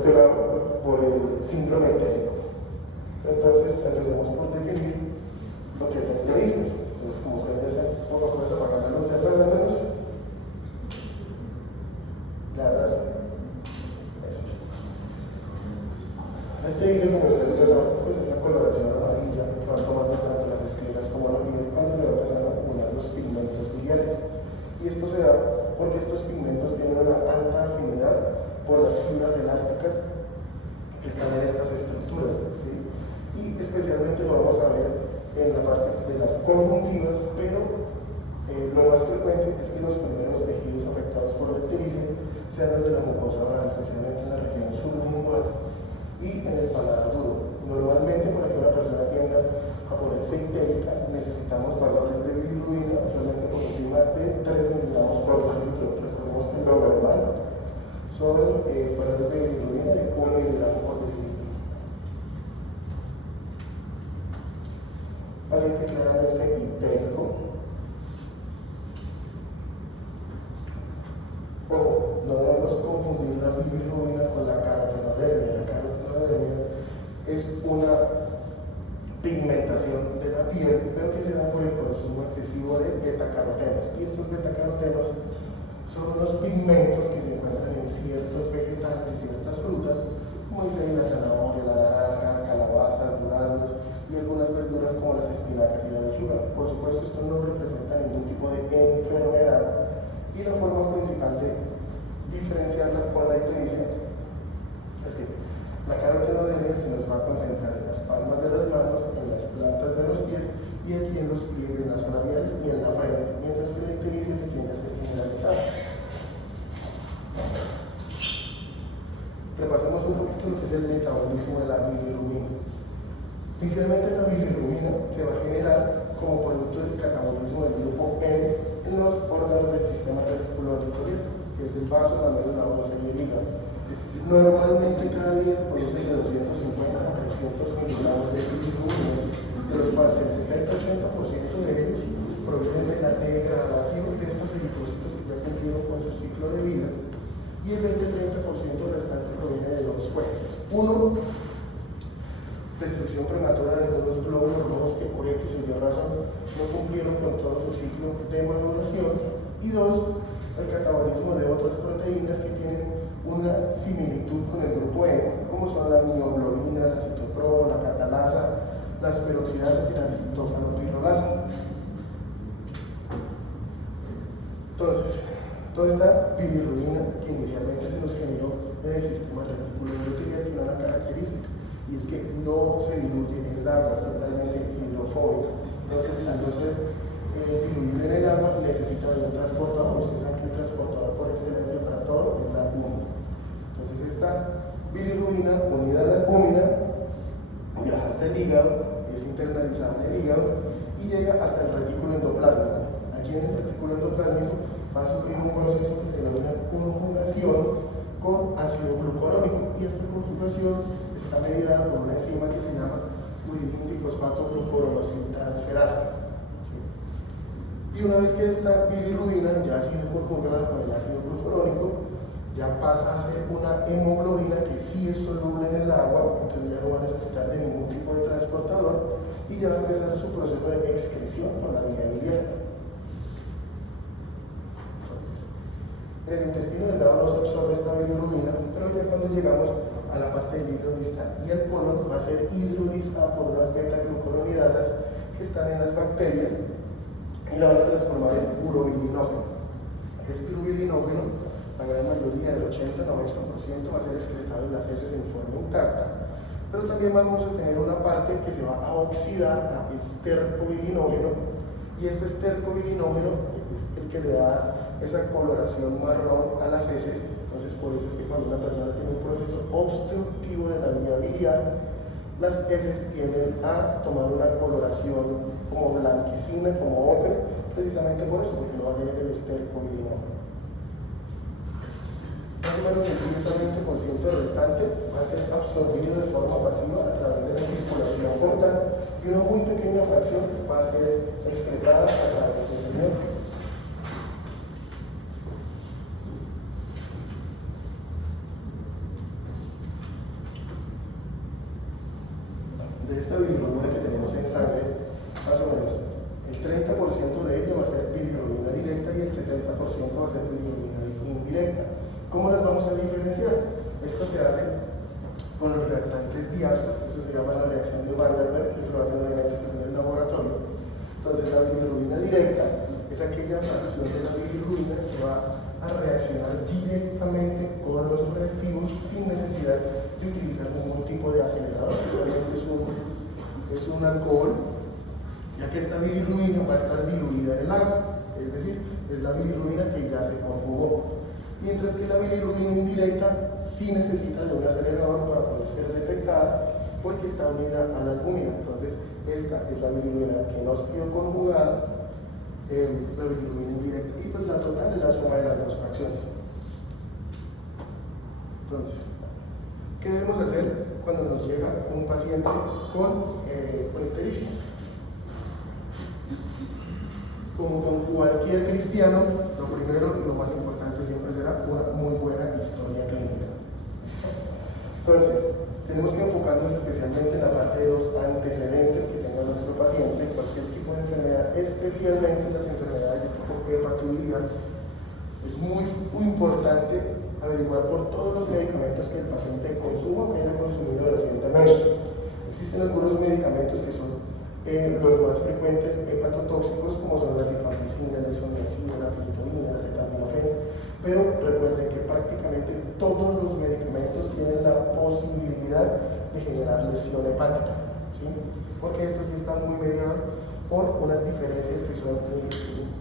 este lado por el síndrome etérico. Entonces empecemos por definir lo que es el enterismo. Entonces, como ustedes decían, ¿cómo puedes apagar la luz de atrás al menos? De atrás. Eso. El enterismo, como ustedes ya saben, pues es la coloración amarilla que van tomando tanto las escleras como la piel cuando se van empezando a acumular los pigmentos biliares. Y esto se da porque estos pigmentos tienen una alta afinidad por las fibras elásticas que están en estas estructuras, ¿sí? Y especialmente lo vamos a ver en la parte de las conjuntivas, pero lo más frecuente es que los primeros tejidos afectados por la ictericia sean los de la mucosa oral, especialmente en la región sublingual y en el paladar duro. Normalmente, para que una persona tienda a ponerse ictérica, necesitamos valores de bilirrubina, usualmente por encima de 3 miligramos por decilitro. Recordemos que lo normal son valores de bilirrubina de 1 miligramo por decilitro. Paciente claramente ictérico. Ojo, no debemos confundir la bilirrubina con la carotenodermia. La carotenodermia es una pigmentación de la piel, pero que se da por el consumo excesivo de betacarotenos. Y estos betacarotenos son unos pigmentos que se encuentran en ciertos vegetales y ciertas frutas, como dicen la zanahoria, la naranja, calabazas, duraznos y algunas verduras como las espinacas y la lechuga. Por supuesto, esto no representa ningún tipo de enfermedad y la forma principal de diferenciarla con la ictericia es que la carotenodermia se nos va a concentrar en las palmas de las manos, en las plantas de los pies y aquí en los pliegues nasolabiales y en la frente, mientras que la ictericia se tiende a ser generalizada. Repasemos un poquito lo que es el metabolismo de la bilirrubina. Inicialmente la bilirrubina se va a generar como producto del catabolismo del grupo N en los órganos del sistema reticuloendocrino, que es el vaso, la médula ósea y el hígado. Normalmente cada día se produce de 250 a 300 miligramos de bilirrubina, de los cuales el 70-80% de ellos provienen de la degradación de estos ericocitos que ya cumplieron con su ciclo de vida, y el 20-30% restante proviene de dos fuentes. Uno, destrucción prematura de algunos glóbulos rojos que por X o Y razón no cumplieron con todo su ciclo de maduración, y dos, el catabolismo de otras proteínas que tienen una similitud con el grupo N, como son la mioglobina, la citocromo, la catalasa, las peroxidasas y la glutofanotirolasa. Entonces, toda esta bilirrubina que inicialmente se nos generó en el sistema reticuloendocrino tiene una característica, y es que no se diluye en el agua, es totalmente hidrofóbica. Entonces, al no ser diluible en el agua, necesita de un transportador. Ustedes saben que el transportador por excelencia para todo es la albúmina. Entonces, esta bilirrubina unida a la albúmina viaja hasta el hígado, es internalizada en el hígado y llega hasta el retículo endoplásmico. Allí en el retículo endoplásmico va a sufrir un proceso que se denomina conjugación con ácido glucurónico, y esta conjugación está mediada por una enzima que se llama uridindifosfato glucuronosiltransferasa. ¿Sí? Y una vez que esta bilirrubina ya ha sido conjugada con el ácido glucurónico, ya pasa a ser una hemoglobina que sí es soluble en el agua, entonces ya no va a necesitar de ningún tipo de transportador y ya va a empezar su proceso de excreción por la vía biliar. En el intestino delgado no se absorbe esta bilirrubina, pero ya cuando llegamos a la parte del hígado distal y el colon va a ser hidrolizada por unas beta-glucuronidasas que están en las bacterias y la van a transformar en urobilinógeno. Este urobilinógeno, la gran mayoría, del 80-90%, va a ser excretado en las heces en forma intacta, pero también vamos a tener una parte que se va a oxidar a estercobilinógeno, y este estercobilinógeno es el que le da esa coloración marrón a las heces. Entonces, por eso es que cuando una persona tiene un proceso obstructivo de la vía biliar, las heces tienden a tomar una coloración como blanquecina, como ocre, precisamente por eso, porque no va a tener el estercobilinógeno. Más o menos el 10-20% restante va a ser absorbido de forma pasiva a través de la circulación portal, y una muy pequeña fracción va a ser excretada a través del riñón. esta bilirrubina que tenemos en sangre, más o menos, el 30% de ella va a ser bilirrubina directa y el 70% va a ser bilirrubina indirecta. ¿Cómo las vamos a diferenciar? Esto se hace con los reactantes diazo, eso se llama la reacción de Vanderbilt, que eso lo hacen obviamente en el laboratorio. Entonces la bilirrubina directa es aquella fracción de la bilirrubina que va a reaccionar directamente con los reactivos sin necesidad de utilizar ningún tipo de acelerador, que solamente es un alcohol, ya que esta bilirrubina va a estar diluida en el agua, es decir, es la bilirrubina que ya se conjugó. Mientras que la bilirrubina indirecta sí necesita de un acelerador para poder ser detectada porque está unida a la albúmina. Entonces, esta es la bilirrubina que no ha sido conjugada, la bilirrubina indirecta, y pues la total es la suma de las dos fracciones. Entonces, ¿qué debemos hacer cuando nos llega un paciente con ictericia? Como con cualquier cristiano, lo primero y lo más importante siempre será una muy buena historia clínica. Entonces, tenemos que enfocarnos especialmente en la parte de los antecedentes que tenga nuestro paciente, cualquier tipo de enfermedad, especialmente las enfermedades de tipo hepatobiliar. Es muy importante averiguar por todos los medicamentos que el paciente consuma o que haya consumido recientemente. Existen algunos medicamentos que son los más frecuentes hepatotóxicos, como son la rifampicina, la isoniazida, la filtoína, la acetaminofén, pero recuerden que prácticamente todos los medicamentos tienen la posibilidad de generar lesión hepática, ¿sí? Porque esto sí está muy mediado por unas diferencias que son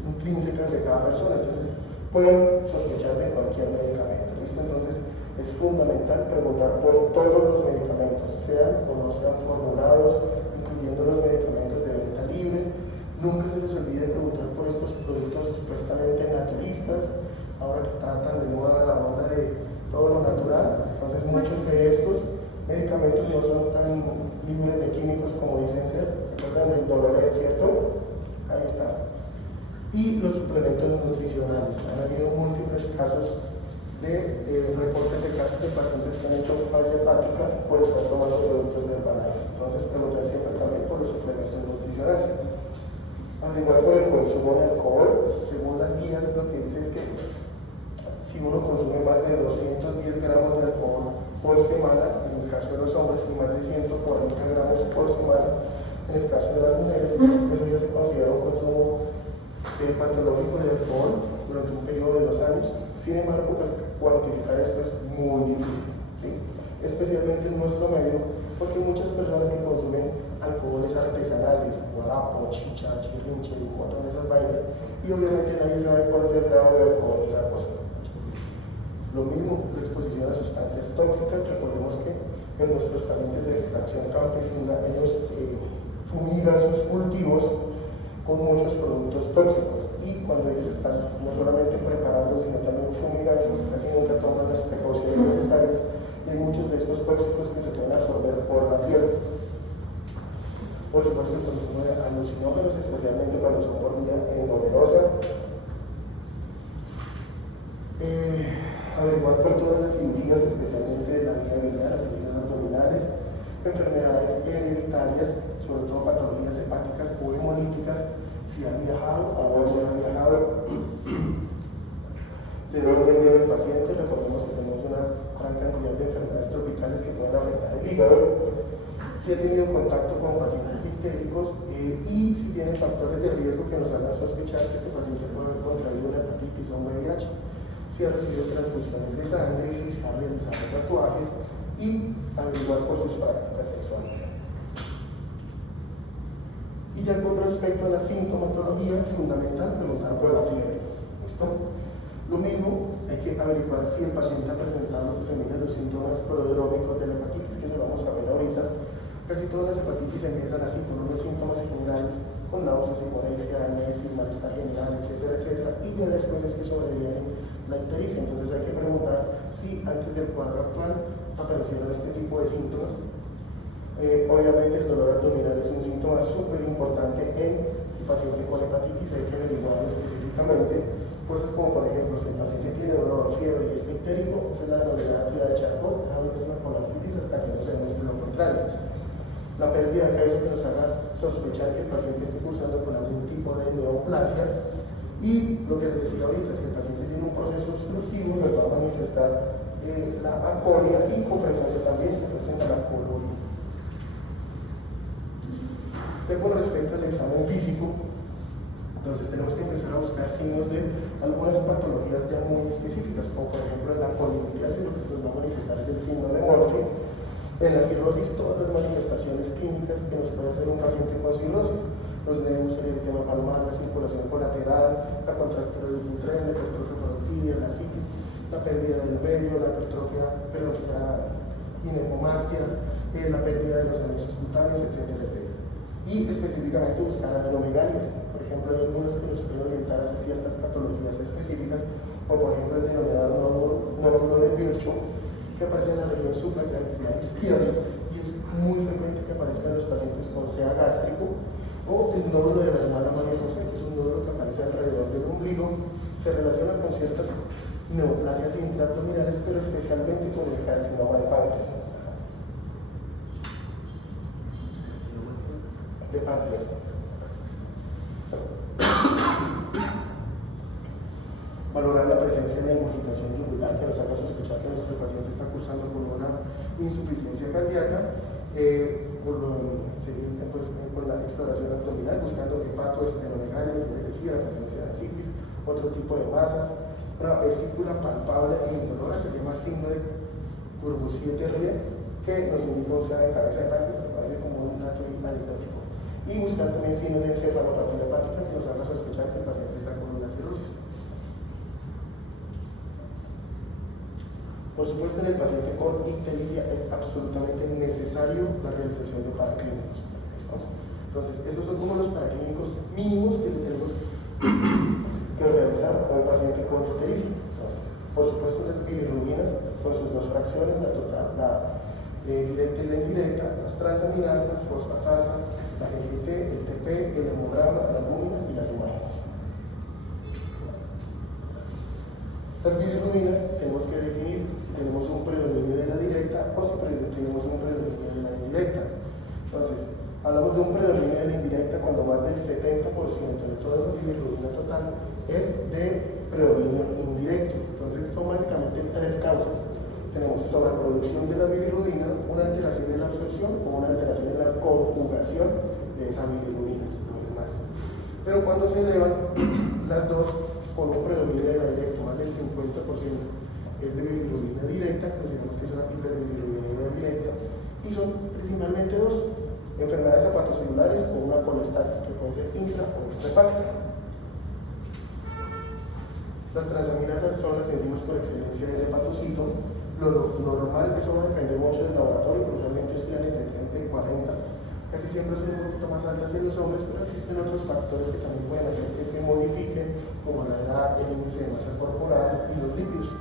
intrínsecas de cada persona, entonces pueden sospechar de cualquier medicamento, ¿listo? Entonces es fundamental preguntar por todos los medicamentos, sean o no sean formulados, incluyendo los medicamentos de venta libre. Nunca se les olvide preguntar por estos productos supuestamente naturistas, ahora que está tan de moda la onda de todo lo natural. Entonces muchos de estos medicamentos no son tan libres de químicos como dicen ser. ¿Se acuerdan del Doloret, cierto? Ahí está. Y los suplementos nutricionales. Han habido múltiples casos de reportes de casos de pacientes que han hecho falla hepática por estar tomando productos de Herbalife. Entonces, preguntar siempre también por los suplementos nutricionales. Averiguar por el consumo de alcohol. Según las guías, lo que dice es que si uno consume más de 210 gramos de alcohol por semana, en el caso de los hombres, y más de 140 gramos por semana, en el caso de las mujeres, eso ya se considera un consumo patológico de alcohol durante un periodo de 2 años. Sin embargo, pues cuantificar esto es muy difícil, ¿sí? Especialmente en nuestro medio, porque muchas personas que consumen alcoholes artesanales, guarapo, chicha, chirrinche, un montón de esas vainas, y obviamente nadie sabe cuál es el grado de alcohol de esa cosa. Lo mismo, la exposición a sustancias tóxicas. Recordemos que en nuestros pacientes de extracción campesina, ellos fumigan sus cultivos con muchos productos tóxicos, y cuando ellos están no solamente preparando sino también fumigando, casi nunca toman las precauciones necesarias, y hay muchos de estos tóxicos que se pueden absorber por la piel. Por supuesto, el consumo de alucinógenos, especialmente cuando son por vía endovenosa. Averiguar por todas las cirugías, especialmente de la vía biliar, las cirugías abdominales, enfermedades hereditarias, sobre todo patologías hepáticas o hemolíticas, si ha viajado, a dónde ha viajado, de dónde viene el paciente. Recordemos que tenemos una gran cantidad de enfermedades tropicales que pueden afectar el hígado, si ha tenido contacto con pacientes ictéricos y si tiene factores de riesgo que nos hagan sospechar que este paciente puede haber contraído una hepatitis o un VIH, si ha recibido transfusiones de sangre, si se ha realizado tatuajes, y averiguar por sus prácticas sexuales. Y ya con respecto a la sintomatología, es fundamental preguntar por la fiebre. ¿Listo? Lo mismo, hay que averiguar si el paciente ha presentado lo que se miden los síntomas prodrómicos de la hepatitis, que eso lo vamos a ver ahorita. Casi todas las hepatitis empiezan así, con unos síntomas generales, con náuseas, hemorexia, anesia, malestar general, etcétera, etcétera, y ya después es que sobreviene la ictericia. Entonces hay que preguntar si antes del cuadro actual aparecieron este tipo de síntomas. Obviamente el dolor abdominal es un síntoma súper importante en el paciente con hepatitis. Hay que averiguarlo específicamente, cosas como por ejemplo si el paciente tiene dolor, fiebre y está ictérico, esa es la novedad de Charcot, esa es una colaritis hasta que no se demuestre lo contrario. La pérdida de peso que nos haga sospechar que el paciente esté cursando con algún tipo de neoplasia. Y lo que les decía ahorita, si el paciente tiene un proceso obstructivo, nos va a manifestar la aconia y con frecuencia también se presenta la colonia. Con respecto al examen físico, entonces tenemos que empezar a buscar signos de algunas patologías ya muy específicas, como por ejemplo en la polilitiasis, lo que se nos va a manifestar es el signo de Murphy. En la cirrosis, todas las manifestaciones clínicas que nos puede hacer un paciente con cirrosis, los nervios, el edema palmar, la circulación colateral, la contractura del butrén, la hipertrofia parotidia, la psiquis, la pérdida del vello, la hipertrofia, la ginecomastia, la pérdida de los anexos cutáneos, etcétera, etcétera. Y específicamente buscar adenomegalias. Por ejemplo, hay algunas que nos pueden orientar hacia ciertas patologías específicas, o por ejemplo el denominado nódulo de Virchow, que aparece en la región supraclavicular izquierda, y es muy frecuente que aparezca en los pacientes con SEA gástrico, o el nódulo de la hermana María José, que es un nódulo que aparece alrededor del ombligo, se relaciona con ciertas neoplasias intraabdominales, pero especialmente con el carcinoma de páncreas. De páncreas. Valorar la presencia de ingurgitación yugular que nos haga sospechar que nuestro paciente está cursando con una insuficiencia cardíaca. Seguir con la exploración abdominal, buscando hepato, esplenomegalia, la presencia de asitis, otro tipo de masas, una vesícula palpable e indolora que se llama signo de Courvoisier-Terrier, que nos indica un SEA de cabeza de páncreas, que parece como un dato anecdótico. Y buscar también signos de encefalopatía hepática que nos haga sospechar que el paciente está con una cirrosis. Por supuesto, en el paciente con ictericia es absolutamente necesario la realización de paraclínicos. Entonces, esos son como los paraclínicos mínimos que tenemos que realizar con el paciente con ictericia. Entonces, por supuesto, las bilirrubinas con sus dos fracciones, la total, la directa y la indirecta, las transaminasas, fosfatasa, la GGT, el TP, el hemograma, las albúminas y las imágenes. Las bilirrubinas tenemos que definir si tenemos un predominio de la directa o si tenemos un predominio de la indirecta. Entonces, hablamos de un predominio de la indirecta cuando más del 70% de toda la bilirrubina total es de predominio indirecto. Entonces, son básicamente tres causas. Tenemos sobreproducción de la bilirrubina, una alteración en la absorción o una alteración en la conjugación de esa bilirrubina, no es más. Pero cuando se elevan las dos con un predominio de la directa, más del 50% es de bilirrubina directa, consideramos que es una hiperbilirrubina directa, y son principalmente dos: enfermedades hepatocelulares o una colestasis que puede ser intra o extrahepática. Las transaminasas son las enzimas por excelencia del hepatocito. Lo normal, eso va a depender mucho del laboratorio, pero usualmente oscilan entre 30 y 40. Casi siempre son un poquito más altas en los hombres, pero existen otros factores que también pueden hacer que se modifiquen, como la edad, el índice de masa corporal y los lípidos.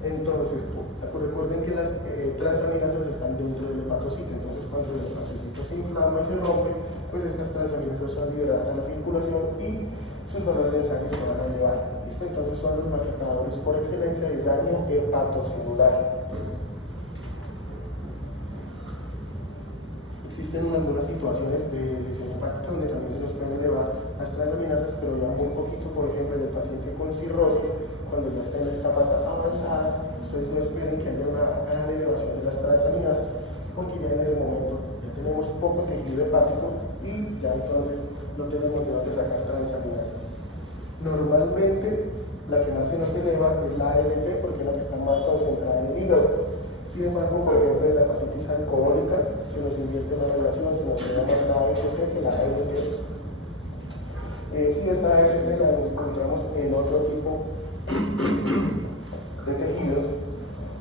Entonces, recuerden que las transaminasas están dentro del hepatocito, entonces cuando el hepatocito se inflama y se rompe, pues estas transaminasas son liberadas a la circulación y sus valores de sangre se van a elevar. ¿Listo? Entonces son los marcadores por excelencia del daño hepatocelular. Existen algunas situaciones de lesión hepática donde también se nos pueden elevar las transaminasas, pero ya muy poquito. Por ejemplo, en el paciente con cirrosis, cuando ya está en las etapas avanzadas, ustedes no esperen que haya una gran elevación de las transaminasas, porque ya en ese momento ya tenemos poco tejido hepático y ya entonces no tenemos de dónde sacar transaminasas. Normalmente la que más se nos eleva es la ALT, porque es la que está más concentrada en el hígado. Sin embargo, por ejemplo, en la hepatitis alcohólica se nos invierte la relación, se nos eleva más la AST que la ALT. Y esta AST la encontramos en otro tipo de tejidos,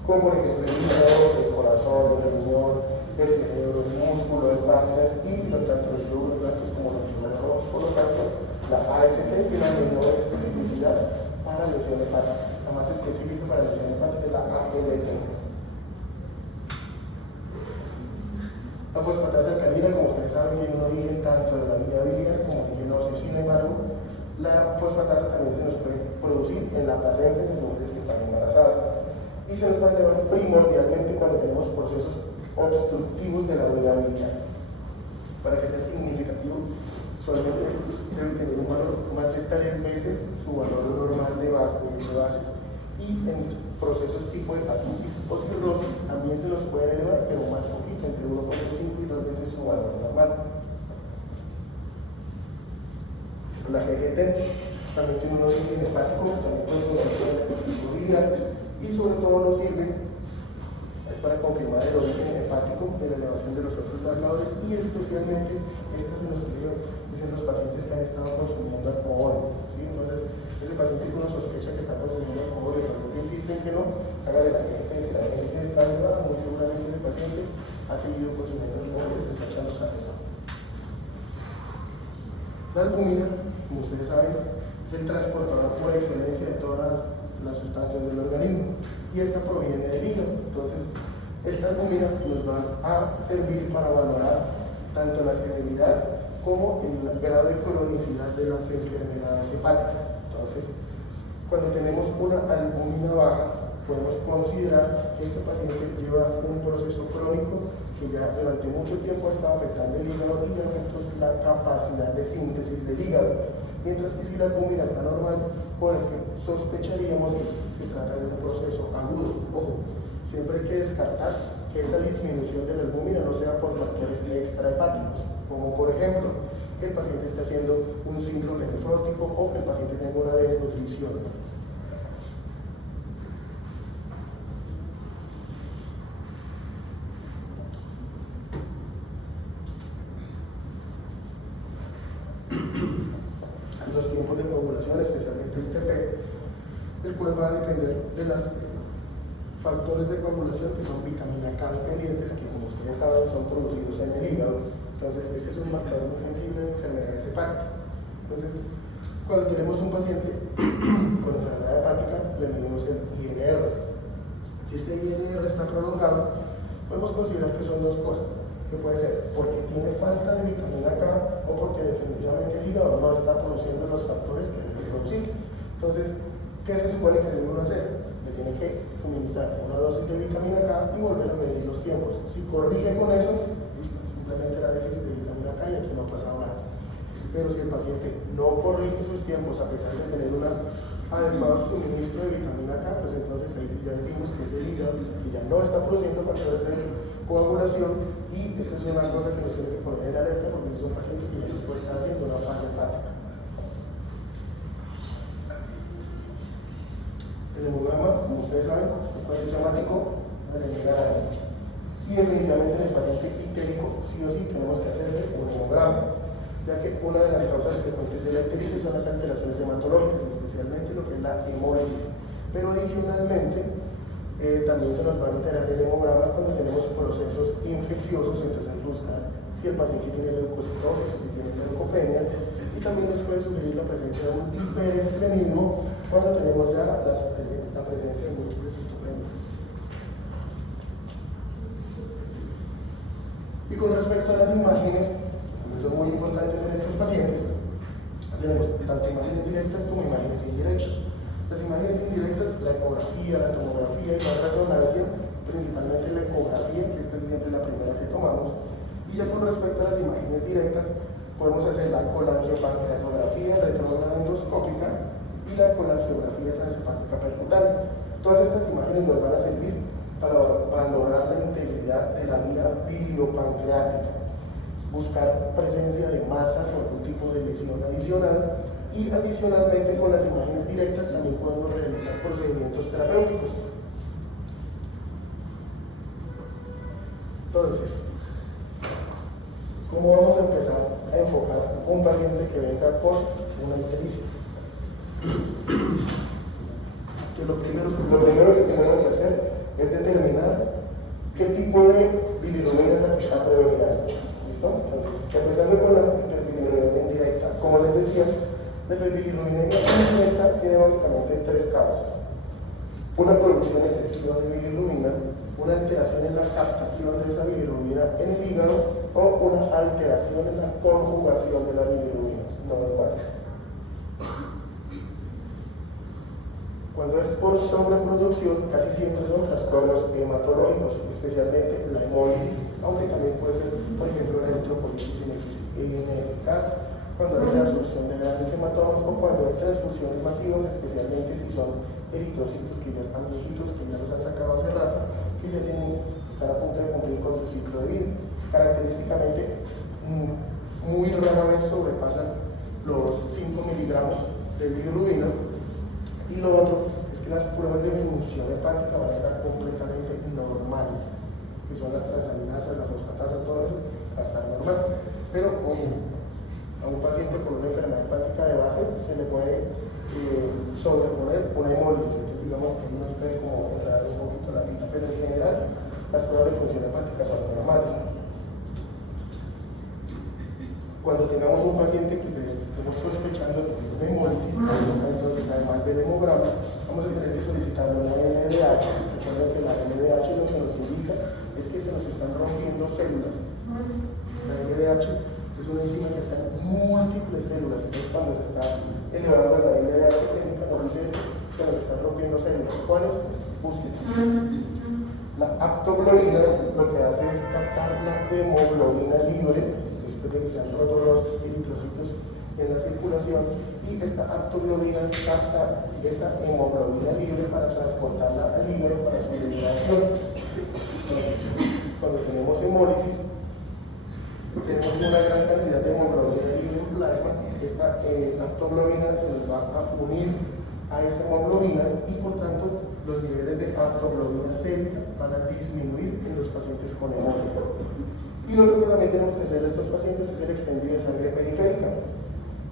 como por ejemplo el hígado, el corazón, el riñón, el cerebro, el músculo, el páncreas y tanto los glóbulos blancos como los glóbulos rojos. Por lo tanto, la AST tiene una menor especificidad para lesión hepática. La más específica para lesión hepática es la ALT. La fosfatasa alcalina, como ustedes saben, tiene un origen tanto de la vía biliar como origen óseo. Sin embargo, la fosfatasa también se nos puede producir en la placenta de las mujeres que están embarazadas. Y se nos va a elevar primordialmente cuando tenemos procesos obstructivos de la unidad militar. Para que sea significativo, solamente debe tener un valor más de 3 veces su valor normal de base. Y en procesos tipo hepatitis o cirrosis también se los pueden elevar, pero más poquito, entre 1,5 y 2 veces su valor normal. La GGT también tiene un origen hepático, también puede producir el apetito biliar, y sobre todo nos sirve para confirmar el origen hepático de la elevación de los otros marcadores, y especialmente este se nos dio en los pacientes que han estado consumiendo alcohol, ¿sí? Entonces, ese paciente que uno sospecha que está consumiendo alcohol y cuando insisten que no, hágale la GGT. Si la GGT está elevada, muy seguramente el paciente ha seguido consumiendo alcohol y se está echando café. La albúmina, como ustedes saben, es el transportador por excelencia de todas las sustancias del organismo, y esta proviene del hígado. Entonces, esta albúmina nos va a servir para valorar tanto la severidad como el grado de cronicidad de las enfermedades hepáticas. Entonces, cuando tenemos una albúmina baja, podemos considerar que este paciente lleva un proceso crónico que ya durante mucho tiempo ha estado afectando el hígado y ya afectó la capacidad de síntesis del hígado. Mientras que si la albúmina está normal, por el que sospecharíamos que se trata de un proceso agudo. Ojo, siempre hay que descartar que esa disminución de la albúmina no sea por factores extrahepáticos, como por ejemplo, que el paciente esté haciendo un síndrome nefrótico o que el paciente tenga una desnutrición. Los tiempos de coagulación, especialmente el TP, el cual va a depender de los factores de coagulación que son vitamina K dependientes, que como ustedes saben son producidos en el hígado. Entonces, este es un marcador muy sensible de enfermedades hepáticas. Entonces, cuando tenemos un paciente con enfermedad hepática, le medimos el INR. Si este INR está prolongado, podemos considerar que son dos cosas, que puede ser porque tiene falta de vitamina K o porque definitivamente el hígado no está produciendo los factores que debe producir. Entonces, ¿qué se supone que debe uno hacer? Le tiene que suministrar una dosis de vitamina K y volver a medir los tiempos. Si corrige con eso, listo, simplemente era déficit de vitamina K y aquí no ha pasado nada. Pero si el paciente no corrige sus tiempos a pesar de tener un adecuado suministro de vitamina K, pues entonces ahí sí ya decimos que es el hígado que ya no está produciendo factores de coagulación, y esta es una cosa que nos tiene que poner en alerta porque es un paciente que ya nos puede estar haciendo una falla hepática. El hemograma, como ustedes saben, es un cuadro llamático de la. Y definitivamente en el paciente ictérico sí o sí tenemos que hacerle un hemograma, ya que una de las causas frecuentes de la ictericia son las alteraciones hematológicas, especialmente lo que es la hemólisis. Pero adicionalmente, también se nos va a alterar el hemograma cuando tenemos procesos infecciosos, entonces buscar si el paciente tiene leucocitosis o si tiene leucopenia, y también nos puede sugerir la presencia de un hiperesclemismo cuando tenemos ya la presencia de múltiples citopenias. Y con respecto a las imágenes, que son muy importantes en estos pacientes, tenemos tanto imágenes directas como imágenes indirectas. Las imágenes indirectas, la ecografía, la tomografía y la resonancia, principalmente la ecografía, que es casi siempre la primera que tomamos, y ya con respecto a las imágenes directas, podemos hacer la colangiopancreatografía retrógrada endoscópica y la colangiografía transhepática percutánea. Todas estas imágenes nos van a servir para valorar la integridad de la vía biliopancreática, buscar presencia de masas o algún tipo de lesión adicional, y adicionalmente con las imágenes directas también podemos realizar procedimientos terapéuticos. Entonces, ¿cómo vamos a empezar a enfocar un paciente que venga con una ictericia? Que lo primero que tenemos que hacer es determinar qué tipo de bilirrubina es la que está predominando. ¿Listo? Entonces, empezando con la hiperbilirubinemia indirecta, como les decía, la hiperbilirubinemia indirecta tiene básicamente tres causas: una producción excesiva de bilirrubina, una alteración en la captación de esa bilirrubina en el hígado o una alteración en la conjugación de la bilirrubina. No es más. Cuando es por sobreproducción, casi siempre son trastornos hematogenésicos. hematológicos, especialmente la hemólisis, aunque también puede ser, por ejemplo, la eritropoyesis ineficaz, cuando hay reabsorción de grandes hematomas o cuando hay transfusiones masivas, especialmente si son eritrocitos que ya están viejitos, que ya los han sacado hace rato, que ya están a punto de cumplir con su ciclo de vida. Característicamente, muy rara vez sobrepasan los 5 miligramos de bilirrubina. Y lo otro es que las pruebas de función hepática van a estar completamente normales, que son las transaminasas, la fosfatasa, todo eso va a estar normal. Pero a un paciente con una enfermedad hepática de base se le puede sobreponer una hemólisis. Entonces, digamos que ahí nos puede como entrar un poquito la vida, pero en general las pruebas de función hepática son normales. Cuando tengamos un paciente que estemos sospechando de una hemólisis, entonces además del hemograma, vamos a tener que solicitar una LDH. Recuerden que la LDH lo que nos indica es que se nos están rompiendo células. La LDH es una enzima que está en múltiples células, entonces cuando se está elevando la LDH célica, nos dice que se nos están rompiendo células. ¿Cuáles? Busquen. La aptoglobina lo que hace es captar la hemoglobina libre después de que se han roto los eritrocitos en la circulación, y esta aptoglobina capta esa hemoglobina libre para transportarla al hígado para su liberación. Entonces, cuando tenemos hemólisis, tenemos una gran cantidad de hemoglobina libre en plasma. Esta aptoglobina se nos va a unir a esta hemoglobina y por tanto los niveles de aptoglobina sérica van a disminuir en los pacientes con hemólisis. Y lo otro que también tenemos que hacer a estos pacientes es el extendido de sangre periférica.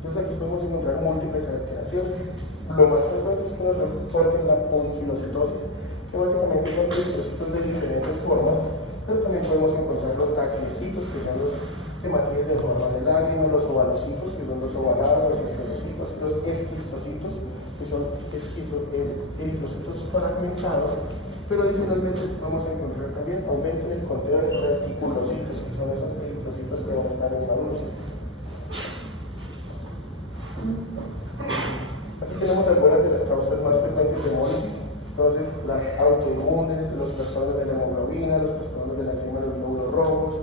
Entonces aquí podemos encontrar múltiples alteraciones. Lo más frecuente es que nos reporten la ponquilocetosis, que básicamente son eritrocitos de diferentes formas, pero también podemos encontrar los dactilocitos, que son los hematíes de forma de lágrima, los ovalocitos, que son los ovalados, los esclerocitos, los esquistocitos, que son eritrocitos fragmentados, pero adicionalmente vamos a encontrar también aumento en el conteo de reticulocitos, que son esos eritrocitos que van a estar en maduros. Aquí tenemos algunas de las causas más frecuentes de hemólisis. Entonces, las autoinmunes, los trastornos de la hemoglobina, los trastornos de la enzima de los glóbulos rojos,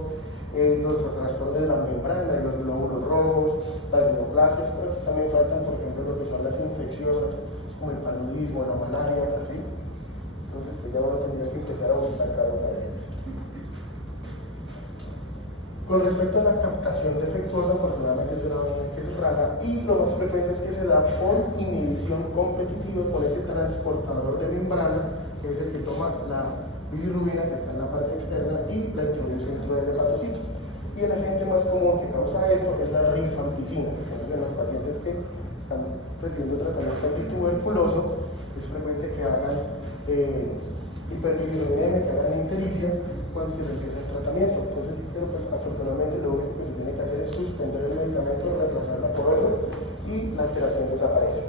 los trastornos de la membrana de los glóbulos rojos, las neoplasias, pero también faltan, por ejemplo, lo que son las infecciosas, como el paludismo, la malaria, ¿sí? Entonces, pues ya uno tendría que empezar a buscar cada una de ellas. Con respecto a la captación defectuosa, afortunadamente es una vaina que es rara, y lo más frecuente es que se da por inhibición competitiva con ese transportador de membrana, que es el que toma la bilirrubina que está en la parte externa y la introduce dentro del hepatocito. Y el agente más común que causa esto es la rifampicina. Entonces, en los pacientes que están recibiendo tratamiento antituberculoso, es frecuente que hagan hiperbilirubinemia, que hagan ictericia cuando se reempieza el tratamiento. Entonces, pero pues afortunadamente lo único que se tiene que hacer es suspender el medicamento, reemplazarla por otro y la alteración desaparece.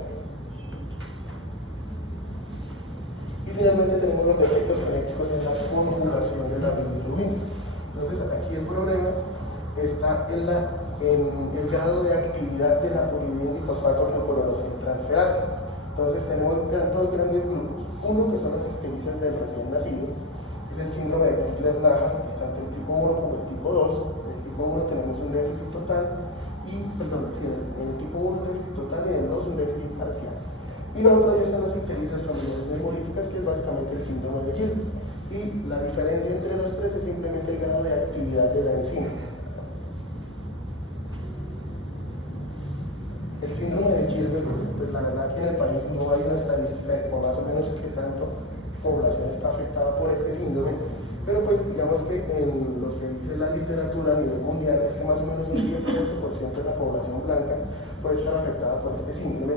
Y finalmente tenemos los defectos genéticos en la formulación de la bilirrubina. Entonces, aquí el problema está en el grado de actividad de la piridindifosfato glucuronosiltransferasa. Entonces, tenemos dos grandes grupos. Uno que son las ictericias del recién nacido, es el síndrome de Crigler-Najjar, tanto el tipo 1 como el tipo 2. En el tipo 1 tenemos un déficit total, en el tipo 1 un déficit total y en el 2 un déficit parcial. Y la otra ya están las ictericias familiares hemolíticas, que es básicamente el síndrome de Gilbert. Y la diferencia entre los tres es simplemente el grado de actividad de la enzima. El síndrome de Gilbert, pues la verdad que en el país no hay una estadística de más o menos qué tanto población está afectada por este síndrome, pero pues digamos que en los que dice la literatura a nivel mundial es que más o menos un 10-11% de la población blanca puede estar afectada por este síndrome,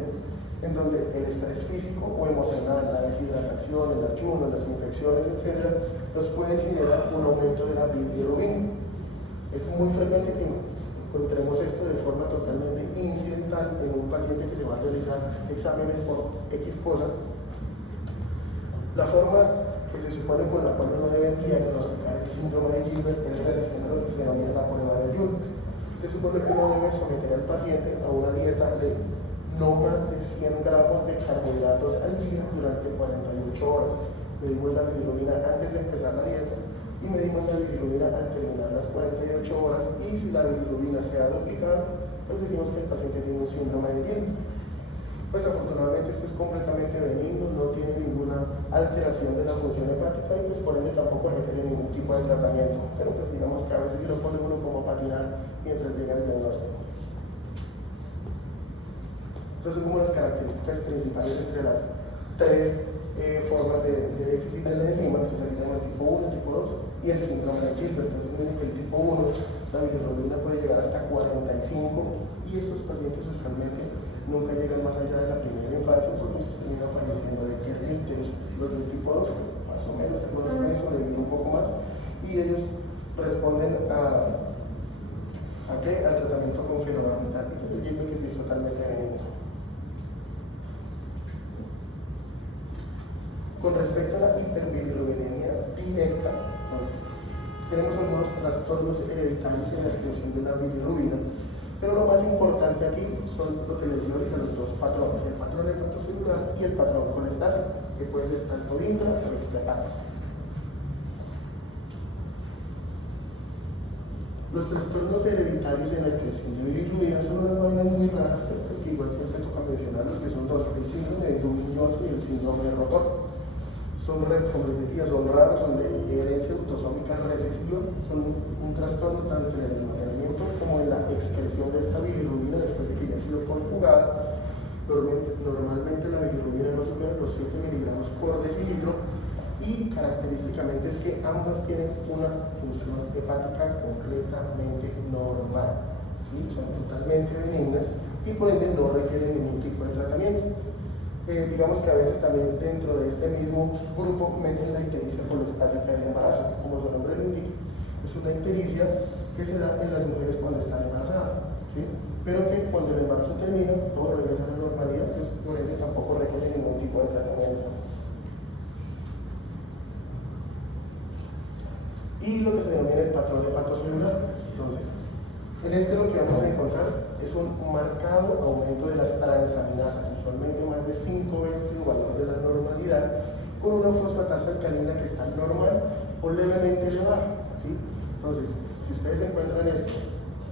en donde el estrés físico o emocional, la deshidratación, el ayuno, las infecciones, etc., nos pueden generar un aumento de la bilirrubina. Es muy frecuente que encontremos esto de forma totalmente incidental en un paciente que se va a realizar exámenes por X cosa. La forma que se supone con la cual uno debe diagnosticar el síndrome de Gilbert es realizando lo que se denomina la prueba de ayuno. Se supone que uno debe someter al paciente a una dieta de no más de 100 gramos de carbohidratos al día durante 48 horas. Medimos la bilirrubina antes de empezar bilirrubina al terminar las 48 horas, y si la bilirrubina se ha duplicado, pues decimos que el paciente tiene un síndrome de Gilbert. Pues afortunadamente esto es completamente benigno, no tiene ninguna alteración de la función hepática y pues por ende tampoco requiere ningún tipo de tratamiento, pero pues digamos que a veces lo pone uno como a patinar mientras llega el diagnóstico. Estas son como las características principales entre las tres formas de déficit de la enzima. Entonces aquí tenemos el tipo 1, el tipo 2 y el síndrome de Gilbert. Entonces miren que el tipo 1, la bilirrubina puede llegar hasta 45 y estos pacientes usualmente nunca llegan más allá de la primera infancia porque se terminan falleciendo de kernicterus. Los del tipo 2, pues más o menos, algunos pueden sobrevivir un poco más y ellos responden ¿a qué? Al tratamiento con fenobarbital, que es el Gilbert, que sí es totalmente benigno. Con respecto a la hiperbilirrubinemia directa, entonces, tenemos algunos trastornos hereditarios en la excreción de la bilirrubina, pero lo más importante aquí son lo que les decía ahorita, los dos patrones, el patrón hepatocelular y el patrón colestásico, que puede ser tanto intra o extrahepático. Los trastornos hereditarios en la excreción de bilirrubina son unas vainas muy raras, pero pues que igual siempre toca mencionarlos, que son dos, el síndrome de Dubin-Johnson y el síndrome de Rotor. Son, como les decía, son raros, son de herencia autosómica recesiva, son un trastorno tanto en el almacenamiento como en la excreción de esta bilirrubina después de que ya ha sido conjugada. Normalmente la bilirrubina no supera los 7 miligramos por decilitro y característicamente es que ambas tienen una función hepática completamente normal, ¿sí? Son totalmente benignas y por ende no requieren ningún tipo de tratamiento. Digamos que a veces también dentro de este mismo grupo meten la ictericia colestásica del embarazo, como su nombre lo indica. Es una ictericia que se da en las mujeres cuando están embarazadas, ¿sí? Pero que cuando el embarazo termina, todo regresa a la normalidad, entonces por ende tampoco requiere ningún tipo de tratamiento. Y lo que se denomina el patrón hepatocelular. Entonces, en este lo que vamos a encontrar es un marcado aumento de las transaminasas, usualmente más de 5 veces el valor de la normalidad, con una fosfatasa alcalina que está normal o levemente elevada, ¿sí? Entonces, si ustedes encuentran esto,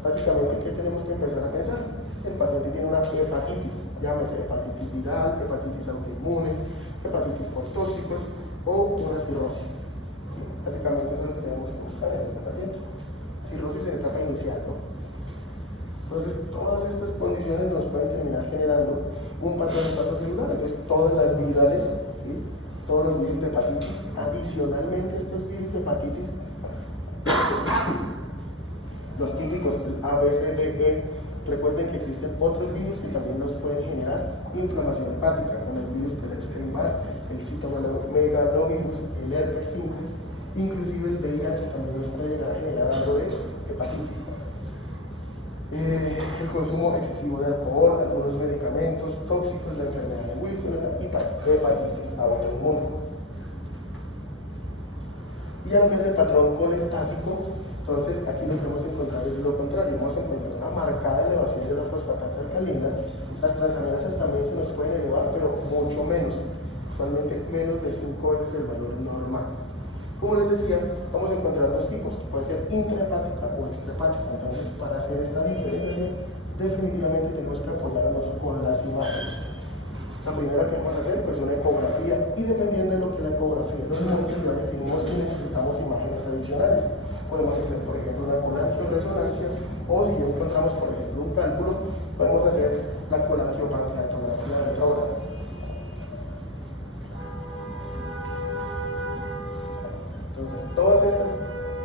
básicamente, ¿qué tenemos que empezar a pensar? El paciente tiene una hepatitis, llámese hepatitis viral, hepatitis autoinmune, hepatitis por tóxicos o una cirrosis, ¿sí? Básicamente eso es lo que tenemos que buscar en este paciente. Cirrosis en etapa inicial, ¿no? Entonces, todas estas condiciones nos pueden terminar generando un patrón hepatocelular. Entonces, todas las virales, ¿sí? Todos los virus de hepatitis, adicionalmente estos virus de hepatitis, los típicos A, B, C, D, E, recuerden que existen otros virus que también nos pueden generar inflamación hepática, como el virus del Epstein-Barr, el citomegalovirus, el herpes simple, inclusive el VIH también nos puede llegar a generar algo de hepatitis. El consumo excesivo de alcohol, algunos medicamentos tóxicos, la enfermedad de Wilson y hepatitis autoinmune. Y ya lo que es el patrón colestásico, entonces aquí lo que vamos a encontrar es lo contrario, vamos a encontrar una marcada elevación de la fosfatasa alcalina. Las transaminasas también se nos pueden elevar, pero mucho menos, usualmente menos de 5 veces el valor normal. Como les decía, vamos a encontrar dos tipos, que puede ser intrahepática o extrahepática. Entonces, para hacer esta diferenciación, definitivamente tenemos que apoyarnos con las imágenes. La primera que vamos a hacer, pues una ecografía, y dependiendo de lo que la ecografía nos muestre, ya definimos si necesitamos imágenes adicionales. Podemos hacer, por ejemplo, una colangioresonancia, o si ya encontramos, por ejemplo, un cálculo, podemos hacer la colangiopancreatografía retrógrada. Entonces, todas estas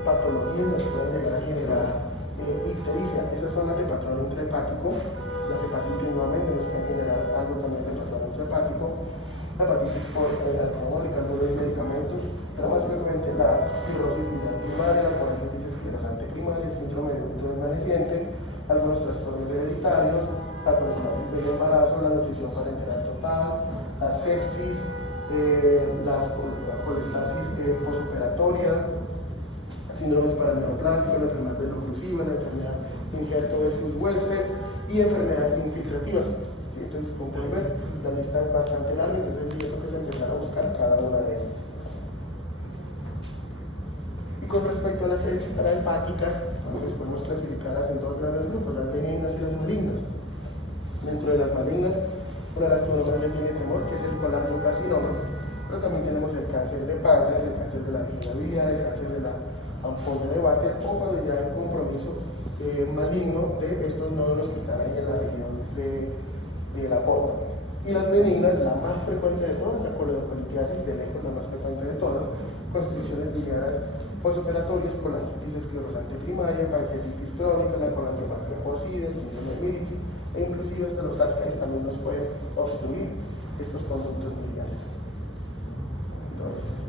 patologías nos pueden llegar a generar ictericia. Esas son las de patrón intrahepático. Las hepatitis nuevamente nos pueden generar algo también de patrón intrahepático. La hepatitis por alcohol y tantos medicamentos, pero más frecuenmente la cirrosis biliar primaria, la colangitis esclerosante primaria, el síndrome de ducto desvaneciente, algunos trastornos hereditarios, la colestasis del embarazo, la nutrición parenteral total, la sepsis, la colestasis posoperatoria, síndromes paraneoplásicos, la enfermedad veno-oclusiva, la enfermedad injerto versus huésped y enfermedades infiltrativas. ¿Sí? Entonces, como pueden ver, la lista es bastante larga, entonces yo tengo que empezar a buscar cada una de ellas. Y con respecto a las extrahepáticas, entonces podemos clasificarlas en dos grandes grupos, las benignas y las malignas. Dentro de las malignas, una de las que uno más le tiene temor, que es el colangiocarcinoma, pero también tenemos el cáncer de páncreas, el cáncer de la vejiga biliar, el cáncer de la ampolla de Vater, o cuando ya hay compromiso maligno de estos nódulos que están ahí en la región de la porta. Y las benignas, la más frecuente de todas, la coledocolitiasis, de lejos la más frecuente de todas, constricciones biliares posoperatorias, colangitis esclerosante primaria, pancreatitis crónica, la colangiopatia porcina, el síndrome de Miritz, e inclusive hasta los ascaris también nos pueden obstruir estos conductos biliares. Entonces,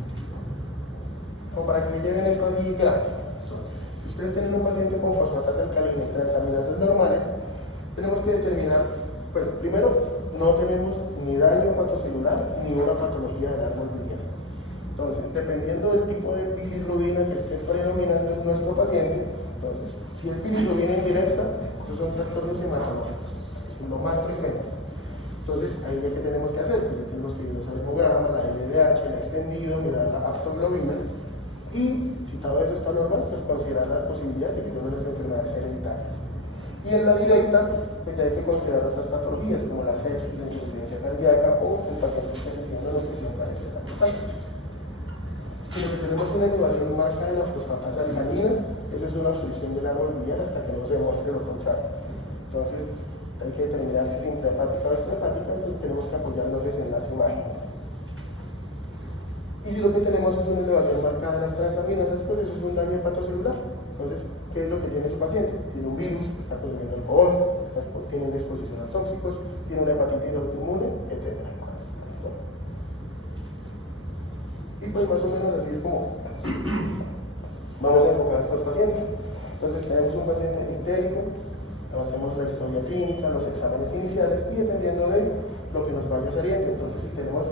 como para que se lleven esto así gráfico. Entonces, si ustedes tienen un paciente con fosfatasa alcalina y transaminasas normales, tenemos que determinar, pues primero, no tenemos ni daño hepatocelular ni una patología del árbol biliar. Entonces, dependiendo del tipo de bilirrubina que esté predominando en nuestro paciente, entonces, si es bilirrubina indirecta, estos son trastornos hematológicos, es lo más frecuente. Entonces, ahí ya que tenemos que hacer, pues ya tenemos que ir al hemograma, la LDH, el extendido, mirar la aptoglobina, y si todo eso está normal, pues considerar la posibilidad de que sean unas enfermedades hereditarias. Y en la directa, pues ya hay que considerar otras patologías, como la sepsis, la insuficiencia cardíaca o el paciente que está recibiendo nutrición parenteral. Si lo que tenemos una elevación marcada de la fosfatasa alcalina, eso es una obstrucción del árbol biliar hasta que no se demuestre lo contrario. Entonces, hay que determinar si es intrahepática o extrahepática, entonces tenemos que apoyarnos en las imágenes. Y si lo que tenemos es una elevación marcada de las transaminasas, pues eso es un daño hepatocelular. Entonces, ¿qué es lo que tiene su paciente? Tiene un virus, está consumiendo alcohol, tiene una exposición a tóxicos, tiene una hepatitis autoinmune, etc. Y pues más o menos así es como vamos a enfocar a estos pacientes. Entonces tenemos un paciente entérico, hacemos la historia clínica, los exámenes iniciales y dependiendo de lo que nos vaya saliendo. Entonces si tenemos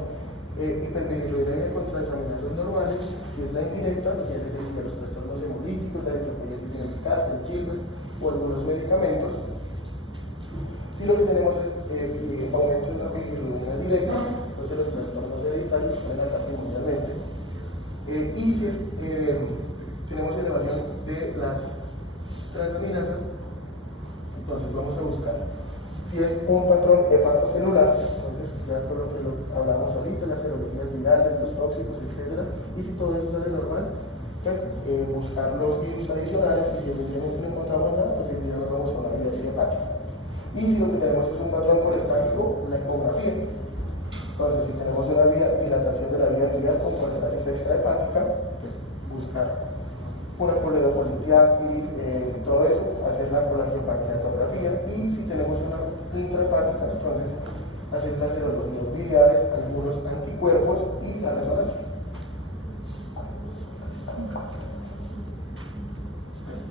hiperbilirrubinemia con transaminasas normales, si es la indirecta, quiere decir que los trastornos hemolíticos, la eritropoiesis ineficaz, el Gilbert o algunos medicamentos. Si lo que tenemos es aumento de la bilirrubina directa, entonces los trastornos hereditarios pueden acá primordialmente. Y si tenemos elevación de las transaminasas, entonces vamos a buscar si es un patrón hepatocelular, entonces ya con lo que hablamos ahorita, las serologías virales, los tóxicos, etc. Y si todo esto sale normal, pues buscar los virus adicionales y si evidentemente no encontramos nada, pues ya nos vamos con la biopsia hepática. Y si lo que tenemos es un patrón colestásico, la ecografía. Entonces, si tenemos una dilatación de la vía biliar con colestasis extrahepática, pues buscar una coledocolitiasis, todo eso, hacer la colangiopancreatografía. Y si tenemos una intrahepática, entonces hacer las serologías biliares, algunos anticuerpos y la resonancia.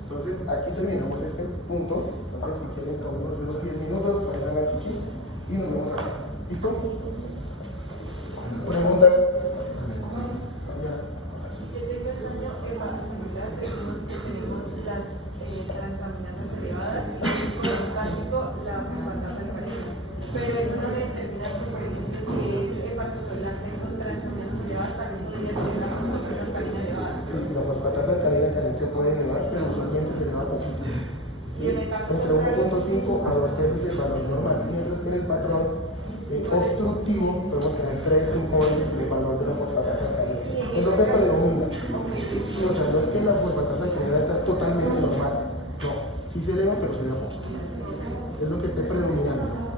Entonces, aquí terminamos este punto. Entonces, si quieren, tomemos unos 10 minutos, vayan a chichi y nos vemos acá. ¿Listo? ¿Preguntas? Pero eso no me determina, por ejemplo, si es hepatocelular con transaminasas elevadas, también podría ser la fosfatasa alcalina elevada. Sí, la fosfatasa alcalina también se puede elevar, pero usualmente se eleva poquito. Entre 1.5 a 2 veces el valor normal, mientras que en el patrón obstructivo podemos tener 3-5 veces el valor de la fosfatasa alcalina. Es lo que predomina. Sí, o sea, no es que la fosfatasa alcalina está totalmente normal. No, sí se eleva, pero se eleva poco. Es lo que esté predominando.